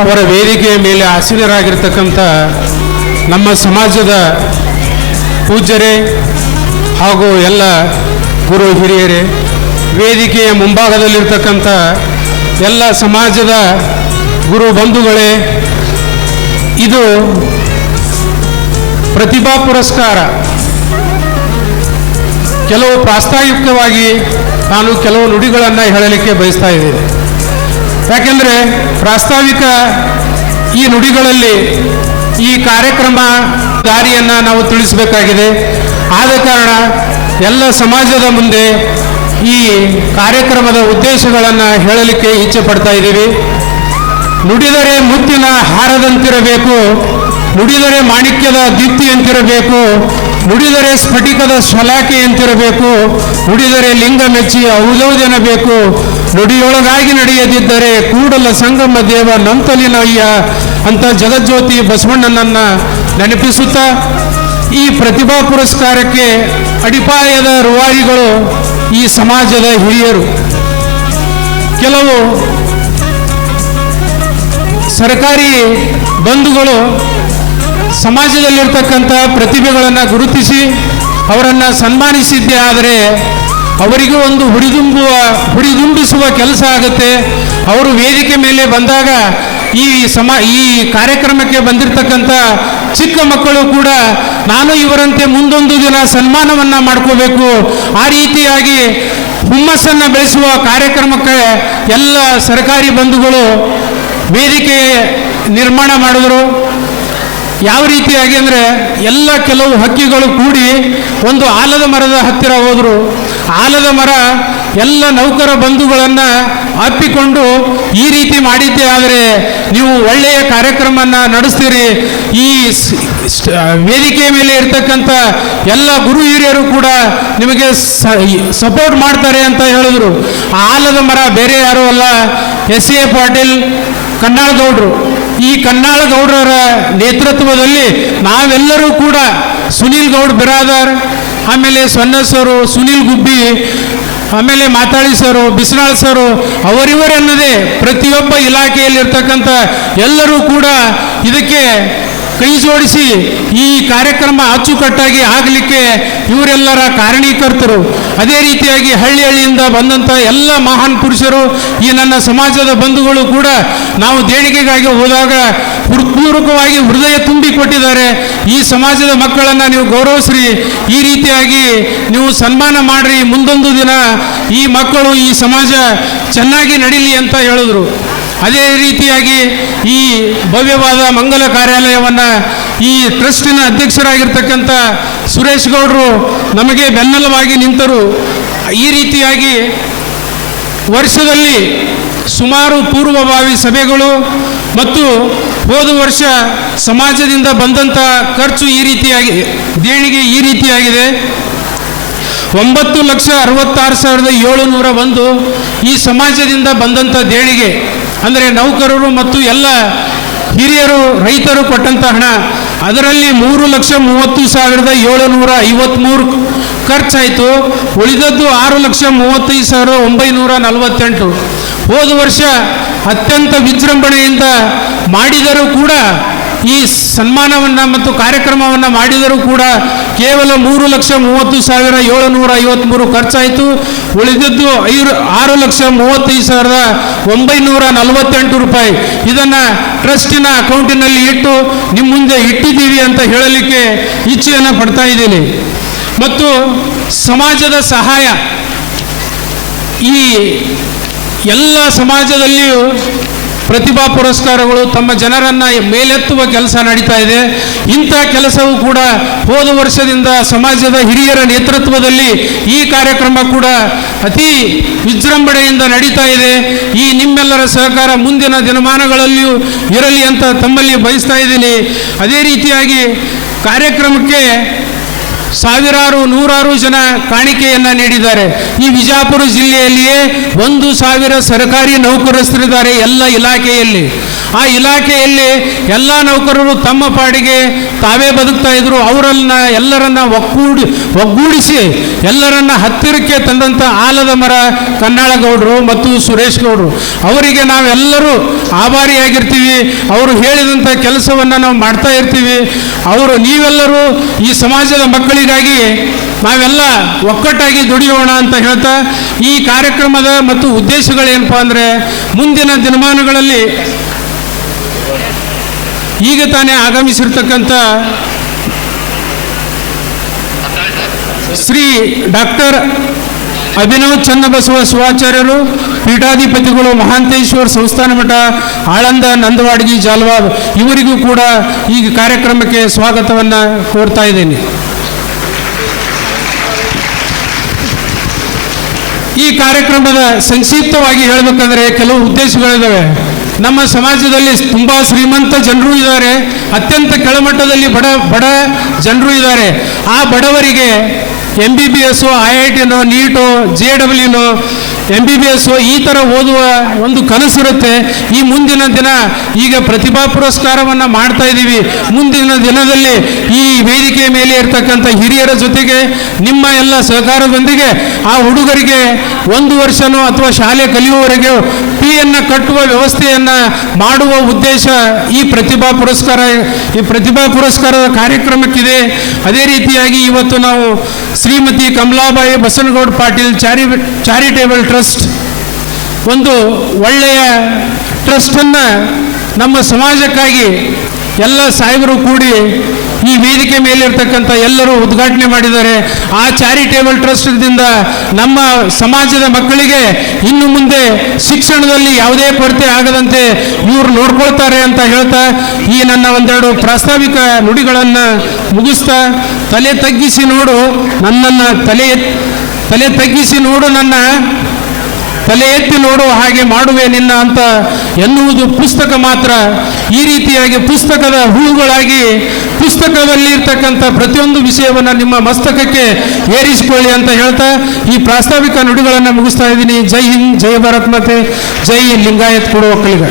ಅವರ ವೇದಿಕೆಯ ಮೇಲೆ ಆಸೀನರಾಗಿರ್ತಕ್ಕಂಥ ನಮ್ಮ ಸಮಾಜದ ಪೂಜ್ಯರೇ ಹಾಗೂ ಎಲ್ಲ ಗುರು ಹಿರಿಯರೇ ವೇದಿಕೆಯ ಮುಂಭಾಗದಲ್ಲಿರ್ತಕ್ಕಂಥ ಎಲ್ಲ ಸಮಾಜದ ಗುರು ಬಂಧುಗಳೇ ಇದು ಪ್ರತಿಭಾ ಪುರಸ್ಕಾರ. ಕೆಲವು ಪ್ರಾಸ್ತಾವಿಕವಾಗಿ ನಾನು ಕೆಲವು ನುಡಿಗಳನ್ನು ಹೇಳಲಿಕ್ಕೆ ಬಯಸ್ತಾ ಇದ್ದೇನೆ. ಯಾಕೆಂದರೆ ಪ್ರಾಸ್ತಾವಿಕ ಈ ನುಡಿಗಳಲ್ಲಿ ಈ ಕಾರ್ಯಕ್ರಮ ದಾರಿಯನ್ನು ನಾವು ತಿಳಿಸಬೇಕಾಗಿದೆ. ಆದ ಕಾರಣ ಎಲ್ಲ ಸಮಾಜದ ಮುಂದೆ ಈ ಕಾರ್ಯಕ್ರಮದ ಉದ್ದೇಶಗಳನ್ನು ಹೇಳಲಿಕ್ಕೆ ಇಚ್ಛೆ ಪಡ್ತಾ ಇದ್ದೀವಿ. ನುಡಿದರೆ ಮುತ್ತಿನ ಹಾರದಂತಿರಬೇಕು, ನುಡಿದರೆ ಮಾಣಿಕ್ಯದ ದೀಪ್ತಿಯಂತಿರಬೇಕು ನುಡಿದರೆ ಸ್ಫಟಿಕದ ಶ್ವಲಾಕೆಯಂತಿರಬೇಕು, ನುಡಿದರೆ ಲಿಂಗ ಮೆಚ್ಚಿ ಔಲೌದೆನಬೇಕು ನುಡಿಯೊಳಗಾಗಿ ನಡೆಯದಿದ್ದರೆ ಕೂಡಲ ಸಂಗಮ ದೇವ ನಂತಲಿನಯ್ಯ ಅಂತ ಜಗಜ್ಯೋತಿ ಬಸವಣ್ಣನನ್ನ ನೆನಪಿಸುತ್ತಾ, ಈ ಪ್ರತಿಭಾ ಪುರಸ್ಕಾರಕ್ಕೆ ಅಡಿಪಾಯದ ರೂವಾರಿಗಳು ಈ ಸಮಾಜದ ಹಿರಿಯರು. ಕೆಲವು ಸರ್ಕಾರಿ ಬಂಧುಗಳು ಸಮಾಜದಲ್ಲಿರ್ತಕ್ಕಂಥ ಪ್ರತಿಭೆಗಳನ್ನು ಗುರುತಿಸಿ ಅವರನ್ನು ಸನ್ಮಾನಿಸಿದ್ದೇ ಆದರೆ ಅವರಿಗೂ ಒಂದು ಹುಡಿದುಂಬುವ ಹುಡಿದುಂಬಿಸುವ ಕೆಲಸ ಆಗುತ್ತೆ. ಅವರು ವೇದಿಕೆ ಮೇಲೆ ಬಂದಾಗ ಈ ಸಮ, ಈ ಕಾರ್ಯಕ್ರಮಕ್ಕೆ ಬಂದಿರತಕ್ಕಂಥ ಚಿಕ್ಕ ಮಕ್ಕಳು ಕೂಡ ನಾನು ಇವರಂತೆ ಮುಂದೊಂದು ದಿನ ಸನ್ಮಾನವನ್ನು ಮಾಡ್ಕೋಬೇಕು. ಆ ರೀತಿಯಾಗಿ ಹುಮ್ಮಸ್ಸನ್ನು ಬೆಳೆಸುವ ಕಾರ್ಯಕ್ರಮಕ್ಕೆ ಎಲ್ಲ ಸರ್ಕಾರಿ ಬಂಧುಗಳು ವೇದಿಕೆ ನಿರ್ಮಾಣ ಮಾಡಿದ್ರು. ಯಾವ ರೀತಿಯಾಗಿ ಅಂದರೆ ಎಲ್ಲ ಕೆಲವು ಹಕ್ಕಿಗಳು ಕೂಡಿ ಒಂದು ಆಲದ ಮರದ ಹತ್ತಿರ ಹೋದರು. ಆಲದ ಮರ, ಎಲ್ಲ ನೌಕರ ಬಂಧುಗಳನ್ನು ಅಪ್ಪಿಕೊಂಡು ಈ ರೀತಿ ಮಾಡಿದ್ದೆ. ಆದರೆ ನೀವು ಒಳ್ಳೆಯ ಕಾರ್ಯಕ್ರಮನ ನಡೆಸ್ತೀರಿ. ಈ ವೇದಿಕೆಯ ಮೇಲೆ ಇರ್ತಕ್ಕಂಥ ಎಲ್ಲ ಗುರು ಹಿರಿಯರು ಕೂಡ ನಿಮಗೆ ಸಪೋರ್ಟ್ ಮಾಡ್ತಾರೆ ಅಂತ ಹೇಳಿದ್ರು. ಆಲದ ಮರ ಬೇರೆ ಯಾರೂ ಅಲ್ಲ. ಎಸ್ ಎ ಪಾಟೀಲ್ ಕನ್ನಾಳಗೌಡರು. ಈ ಕನ್ನಾಳಗೌಡರ ನೇತೃತ್ವದಲ್ಲಿ ನಾವೆಲ್ಲರೂ ಕೂಡ ಸುನೀಲ್ ಗೌಡ್, ಬಿರಾದರ್ ಆಮೇಲೆ ಸೊನ್ನ ಸರು, ಸುನಿಲ್ ಗುಬ್ಬಿ, ಆಮೇಲೆ ಮಾತಾಳಿ ಸರು, ಬಿಸ್ನಾಳ್ ಸರು, ಅವರಿವರನ್ನದೇ ಪ್ರತಿಯೊಬ್ಬ ಇಲಾಖೆಯಲ್ಲಿರ್ತಕ್ಕಂಥ ಎಲ್ಲರೂ ಕೂಡ ಇದಕ್ಕೆ ಕೈ ಜೋಡಿಸಿ ಈ ಕಾರ್ಯಕ್ರಮ ಅಚ್ಚುಕಟ್ಟಾಗಿ ಆಗಲಿಕ್ಕೆ ಇವರೆಲ್ಲರ ಕಾರಣೀಕರ್ತರು. ಅದೇ ರೀತಿಯಾಗಿ ಹಳ್ಳಿ ಹಳ್ಳಿಯಿಂದ ಬಂದಂಥ ಎಲ್ಲ ಮಹಾನ್ ಪುರುಷರು, ಈ ನನ್ನ ಸಮಾಜದ ಬಂಧುಗಳು ಕೂಡ ನಾವು ದೇಣಿಗೆಗಾಗಿ ಹೋದಾಗ ಹೃತ್ಪೂರ್ವಕವಾಗಿ ಹೃದಯ ತುಂಬಿ ಕೊಟ್ಟಿದ್ದಾರೆ. ಈ ಸಮಾಜದ ಮಕ್ಕಳನ್ನು ನೀವು ಗೌರವಿಸ್ರಿ. ಈ ರೀತಿಯಾಗಿ ನೀವು ಸನ್ಮಾನ ಮಾಡಿರಿ. ಮುಂದೊಂದು ದಿನ ಈ ಮಕ್ಕಳು ಈ ಸಮಾಜ ಚೆನ್ನಾಗಿ ನಡೀಲಿ ಅಂತ ಹೇಳಿದ್ರು. ಅದೇ ರೀತಿಯಾಗಿ ಈ ಭವ್ಯವಾದ ಮಂಗಲ ಕಾರ್ಯಾಲಯವನ್ನು ಈ ಟ್ರಸ್ಟಿನ ಅಧ್ಯಕ್ಷರಾಗಿರ್ತಕ್ಕಂಥ ಸುರೇಶ್ ಗೌಡರು ನಮಗೆ ಬೆನ್ನಲವಾಗಿ ನಿಂತರು. ಈ ರೀತಿಯಾಗಿ ವರ್ಷದಲ್ಲಿ ಸುಮಾರು ಪೂರ್ವಭಾವಿ ಸಭೆಗಳು ಮತ್ತು ಹೋದ ವರ್ಷ ಸಮಾಜದಿಂದ ಬಂದಂಥ ಖರ್ಚು ಈ ರೀತಿಯಾಗಿ, ದೇಣಿಗೆ ಈ ರೀತಿಯಾಗಿದೆ. ಒಂಬತ್ತು ಲಕ್ಷ ಅರವತ್ತಾರು ಸಾವಿರದ ಏಳುನೂರ ಒಂದು ಈ ಸಮಾಜದಿಂದ ಬಂದಂಥ ದೇಣಿಗೆ ಅಂದರೆ ನೌಕರರು ಮತ್ತು ಎಲ್ಲ ಹಿರಿಯರು, ರೈತರು ಕೊಟ್ಟಂಥ ಹಣ. ಅದರಲ್ಲಿ ಮೂರು ಲಕ್ಷ ಮೂವತ್ತು ಸಾವಿರದ ಏಳುನೂರ ಐವತ್ತ್ಮೂರು ಖರ್ಚಾಯಿತು. ಉಳಿದದ್ದು ಆರು ಲಕ್ಷ ಮೂವತ್ತೈದು ಸಾವಿರದ ಒಂಬೈನೂರ ನಲವತ್ತೆಂಟು. ಹೋದ ವರ್ಷ ಅತ್ಯಂತ ವಿಜೃಂಭಣೆಯಿಂದ ಮಾಡಿದರೂ ಕೂಡ ಈ ಸನ್ಮಾನವನ್ನು ಮತ್ತು ಕಾರ್ಯಕ್ರಮವನ್ನು ಮಾಡಿದರೂ ಕೂಡ ಕೇವಲ ಮೂರು ಲಕ್ಷ ಮೂವತ್ತು ಸಾವಿರ ಏಳುನೂರ ಐವತ್ತ್ಮೂರು ಖರ್ಚಾಯಿತು. ಉಳಿದದ್ದು ಐರು, ಆರು ಲಕ್ಷ ಮೂವತ್ತೈದು ಸಾವಿರದ ಒಂಬೈನೂರ ನಲವತ್ತೆಂಟು ರೂಪಾಯಿ. ಇದನ್ನು ಟ್ರಸ್ಟಿನ ಅಕೌಂಟಿನಲ್ಲಿ ಇಟ್ಟು ನಿಮ್ಮ ಮುಂದೆ ಇಟ್ಟಿದ್ದೀವಿ ಅಂತ ಹೇಳಲಿಕ್ಕೆ ಇಚ್ಛೆಯನ್ನು ಪಡ್ತಾ ಇದ್ದೀನಿ. ಮತ್ತು ಸಮಾಜದ ಸಹಾಯ. ಈ ಎಲ್ಲ ಸಮಾಜದಲ್ಲಿಯೂ ಪ್ರತಿಭಾ ಪುರಸ್ಕಾರಗಳು ತಮ್ಮ ಜನರನ್ನು ಮೇಲೆತ್ತುವ ಕೆಲಸ ನಡೀತಾ ಇದೆ. ಇಂಥ ಕೆಲಸವೂ ಕೂಡ ಹೋದ ವರ್ಷದಿಂದ ಸಮಾಜದ ಹಿರಿಯರ ನೇತೃತ್ವದಲ್ಲಿ ಈ ಕಾರ್ಯಕ್ರಮ ಕೂಡ ಅತಿ ವಿಜೃಂಭಣೆಯಿಂದ ನಡೀತಾ ಇದೆ. ಈ ನಿಮ್ಮೆಲ್ಲರ ಸಹಕಾರ ಮುಂದಿನ ದಿನಮಾನಗಳಲ್ಲಿಯೂ ಇರಲಿ ಅಂತ ತಮ್ಮಲ್ಲಿ ಬಯಸ್ತಾ ಇದ್ದೀನಿ. ಅದೇ ರೀತಿಯಾಗಿ ಕಾರ್ಯಕ್ರಮಕ್ಕೆ ಸಾವಿರಾರು, ನೂರಾರು ಜನ ಕಾಣಿಕೆಯನ್ನು ನೀಡಿದ್ದಾರೆ. ಈ ವಿಜಾಪುರ ಜಿಲ್ಲೆಯಲ್ಲಿಯೇ ಒಂದು ಸಾವಿರ ಸರ್ಕಾರಿ ನೌಕರಸ್ಥರಿದ್ದಾರೆ ಎಲ್ಲ ಇಲಾಖೆಯಲ್ಲಿ. ಆ ಇಲಾಖೆಯಲ್ಲಿ ಎಲ್ಲ ನೌಕರರು ತಮ್ಮ ಪಾಡಿಗೆ ತಾವೇ ಬದುಕ್ತಾ ಇದ್ರು. ಅವರನ್ನ ಎಲ್ಲರನ್ನ ಒಗ್ಗೂಡಿ ಒಗ್ಗೂಡಿಸಿ ಎಲ್ಲರನ್ನ ಹತ್ತಿರಕ್ಕೆ ತಂದಂಥ ಆಲದ ಮರ ಕನ್ನಾಳಗೌಡರು ಮತ್ತು ಸುರೇಶ್ ಗೌಡರು ಅವರಿಗೆ ನಾವೆಲ್ಲರೂ ಆಭಾರಿಯಾಗಿರ್ತೀವಿ. ಅವರು ಹೇಳಿದಂಥ ಕೆಲಸವನ್ನು ನಾವು ಮಾಡ್ತಾ ಇರ್ತೀವಿ. ಅವರು ನೀವೆಲ್ಲರೂ ಈ ಸಮಾಜದ ಮಕ್ಕಳಿಗಾಗಿ ನಾವೆಲ್ಲ ಒಕ್ಕಟ್ಟಾಗಿ ದುಡಿಯೋಣ ಅಂತ ಹೇಳ್ತಾ ಈ ಕಾರ್ಯಕ್ರಮದ ಮತ್ತು ಉದ್ದೇಶಗಳೇನಪ್ಪ ಅಂದರೆ ಮುಂದಿನ ದಿನಮಾನಗಳಲ್ಲಿ ಈಗ ತಾನೇ ಆಗಮಿಸಿರ್ತಕ್ಕಂಥ ಶ್ರೀ ಡಾಕ್ಟರ್ ಅಭಿನವ್ ಚನ್ನಬಸವ ಶಿವಾಚಾರ್ಯರು, ಪೀಠಾಧಿಪತಿಗಳು ಮಹಾಂತೇಶ್ವರ ಸಂಸ್ಥಾನ ಮಠ, ಆಳಂದ, ನಂದವಾಡಗಿ ಜಾಲ್ವಾದ್ ಇವರಿಗೂ ಕೂಡ ಈ ಕಾರ್ಯಕ್ರಮಕ್ಕೆ ಸ್ವಾಗತವನ್ನು ಕೋರ್ತಾ ಇದ್ದೇನೆ. ಈ ಕಾರ್ಯಕ್ರಮದ ಸಂಕ್ಷಿಪ್ತವಾಗಿ ಹೇಳಬೇಕಂದ್ರೆ ಕೆಲವು ಉದ್ದೇಶಗಳಿದ್ದಾವೆ ನಮ್ಮ ಸಮಾಜದಲ್ಲಿ ತುಂಬ ಶ್ರೀಮಂತ ಜನರು ಇದ್ದಾರೆ. ಅತ್ಯಂತ ಕೆಳಮಟ್ಟದಲ್ಲಿ ಬಡ ಬಡ ಜನರು ಇದ್ದಾರೆ. ಆ ಬಡವರಿಗೆ M B B S I I ಟಿನೋ NEET J ಡಬ್ಲ್ಯೂನೋ ಎಂ ಬಿ ಬಿ ಎಸ್ಸು ಈ ಥರ ಓದುವ ಒಂದು ಕನಸಿರುತ್ತೆ. ಈ ಮುಂದಿನ ದಿನ ಈಗ ಪ್ರತಿಭಾ ಪುರಸ್ಕಾರವನ್ನು ಮಾಡ್ತಾ ಇದ್ದೀವಿ. ಮುಂದಿನ ದಿನದಲ್ಲಿ ಈ ವೇದಿಕೆಯ ಮೇಲೆ ಇರ್ತಕ್ಕಂಥ ಹಿರಿಯರ ಜೊತೆಗೆ ನಿಮ್ಮ ಎಲ್ಲ ಸಹಕಾರದೊಂದಿಗೆ ಆ ಹುಡುಗರಿಗೆ ಒಂದು ವರ್ಷನೋ ಅಥವಾ ಶಾಲೆ ಕಲಿಯುವವರೆಗೆ ಫೀಯನ್ನು ಕಟ್ಟುವ ವ್ಯವಸ್ಥೆಯನ್ನು ಮಾಡುವ ಉದ್ದೇಶ ಈ ಪ್ರತಿಭಾ ಪುರಸ್ಕಾರ, ಈ ಪ್ರತಿಭಾ ಪುರಸ್ಕಾರದ ಕಾರ್ಯಕ್ರಮಕ್ಕಿದೆ. ಅದೇ ರೀತಿಯಾಗಿ ಇವತ್ತು ನಾವು ಶ್ರೀಮತಿ ಕಮಲಾಬಾಯಿ ಬಸನಗೌಡ ಪಾಟೀಲ್ ಚಾರಿ, ಚಾರಿಟೇಬಲ್ ಟ್ರಸ್ಟ್, ಒಂದು ಒಳ್ಳೆಯ ಟ್ರಸ್ಟನ್ನು ನಮ್ಮ ಸಮಾಜಕ್ಕಾಗಿ ಎಲ್ಲ ಸಾಹೇಬರು ಕೂಡಿ ಈ ವೇದಿಕೆ ಮೇಲಿರ್ತಕ್ಕಂಥ ಎಲ್ಲರೂ ಉದ್ಘಾಟನೆ ಮಾಡಿದ್ದಾರೆ. ಆ ಚಾರಿಟೇಬಲ್ ಟ್ರಸ್ಟ್ದಿಂದ ನಮ್ಮ ಸಮಾಜದ ಮಕ್ಕಳಿಗೆ ಇನ್ನು ಮುಂದೆ ಶಿಕ್ಷಣದಲ್ಲಿ ಯಾವುದೇ ಕೊರತೆ ಆಗದಂತೆ ಇವರು ನೋಡ್ಕೊಳ್ತಾರೆ ಅಂತ ಹೇಳ್ತಾ ಈ ನನ್ನ ಒಂದೆರಡು ಪ್ರಾಸ್ತಾವಿಕ ನುಡಿಗಳನ್ನು ಮುಗಿಸ್ತಾ ತಲೆ ತಗ್ಗಿಸಿ ನೋಡು ನನ್ನನ್ನು ತಲೆ ತಲೆ ತಗ್ಗಿಸಿ ನೋಡು ನನ್ನ ತಲೆ ಎತ್ತಿ ನೋಡುವ ಹಾಗೆ ಮಾಡುವೆ ನಿನ್ನ ಅಂತ ಎನ್ನುವುದು ಪುಸ್ತಕ ಮಾತ್ರ. ಈ ರೀತಿಯಾಗಿ ಪುಸ್ತಕದ ಹುಳುಗಳಾಗಿ ಪುಸ್ತಕದಲ್ಲಿ ಇರ್ತಕ್ಕಂಥ ಪ್ರತಿಯೊಂದು ವಿಷಯವನ್ನು ನಿಮ್ಮ ಮಸ್ತಕಕ್ಕೆ ಏರಿಸಿಕೊಳ್ಳಿ ಅಂತ ಹೇಳ್ತಾ ಈ ಪ್ರಾಸ್ತಾವಿಕ ನುಡಿಗಳನ್ನು ಮುಗಿಸ್ತಾ ಇದ್ದೀನಿ. ಜೈ ಹಿಂದ್, ಜೈ ಭಾರತ್ ಮತ್ತೆ ಜೈ ಲಿಂಗಾಯತ್ ಕೊಡುವ ಒಕ್ಕಲಿಗ